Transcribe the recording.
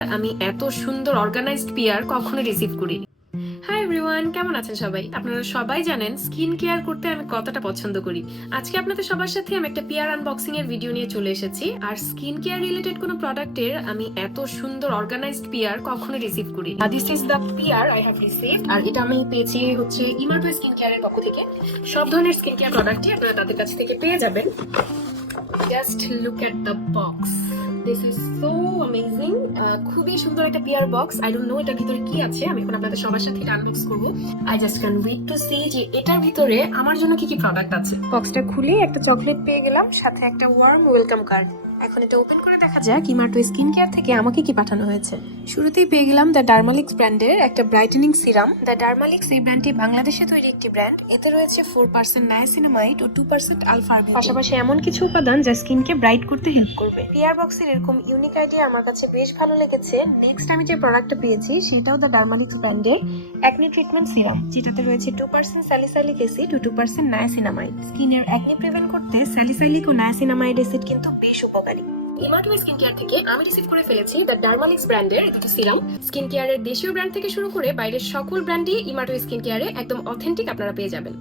আমি এত সুন্দর অর্গানাইজড পিয়ার কখনো রিসিভ করিনি। হাই এভরিওয়ান, কেমন আছেন সবাই? আপনারা সবাই জানেন স্কিন কেয়ার করতে আমি কতটা পছন্দ করি। আজকে আপনাদের সবার সাথে আমি একটা পিয়ার আনবক্সিং এর ভিডিও নিয়ে চলে এসেছি। আর স্কিন কেয়ার রিলেটেড কোনো প্রোডাক্টের আমি এত সুন্দর অর্গানাইজড পিয়ার কখনো রিসিভ করি। This is the pair I have received. আর এটা আমি পেয়েছি হচ্ছে ইমার্টো স্কিন কেয়ারের পক্ষ থেকে। সব ধরনের স্কিন কেয়ার প্রোডাক্টই আপনারা তাদের কাছ থেকে পেয়ে যাবেন। Just look at the box. This is so amazing. খুবই সুন্দর একটা পিয়ার বক্স। আই ডোন্ট নো এটার ভিতরে কি আছে। আমি এখন আপনাদের সবার সাথে এটা আনবক্স করব। I just can wait to see যে এটার ভিতরে আমার জন্য কি কি প্রোডাক্ট আছে। বক্সটা খুলে একটা চকলেট পেয়ে গেলাম, সাথে একটা ওয়ার্ম ওয়েলকাম কার্ড। এখন এটা ওপেন করে দেখা যাক ইমার্টো স্কিন কেয়ার থেকে আমাকে কি পাঠানো হয়েছে। শুরুতেই পেয়ে গেলাম দ্য ডার্মালিক্স ব্র্যান্ডের একটা ব্রাইটেনিং সিরাম। দ্য ডার্মালিক্স এই ব্র্যান্ডটি বাংলাদেশে তৈরি একটি ব্র্যান্ড। এতে রয়েছে 4% নায়াসিনামাইড ও 2% আলফা আরবিডি। পাশাপাশি এমন কিছু উপাদান যা স্কিনকে ব্রাইট করতে হেল্প করবে। পিয়ার বক্সের এরকম ইউনিক আইডিয়া আমার কাছে বেশ ভালো লেগেছে। নেক্সট আমি যে প্রোডাক্টটা পেয়েছি সেটাও দ্য ডার্মালিক্স ব্র্যান্ডের অ্যাকনি ট্রিটমেন্ট সিরাম, যেটাতে রয়েছে 2% স্যালিসাইলিক অ্যাসিড ও 2% নায়াসিনামাইড। স্কিনের অ্যাকনি প্রিভেন্ট করতে স্যালিসাইলিক ও নায়াসিনামাইড অ্যাসিড কিন্তু বেশ উপকারী। ইমার্টো স্কিন কেয়ার থেকে আমি রিসিভ করে ফেলেছি দ্য ডার্মালিক্স ব্র্যান্ডের দুটো সিরাম। স্কিন কেয়ারের দেশীয় ব্র্যান্ড থেকে শুরু করে বাইরের সকল ব্র্যান্ডই ইমার্টো স্কিন কেয়ারে একদম অথেন্টিক আপনারা পেয়ে যাবেন।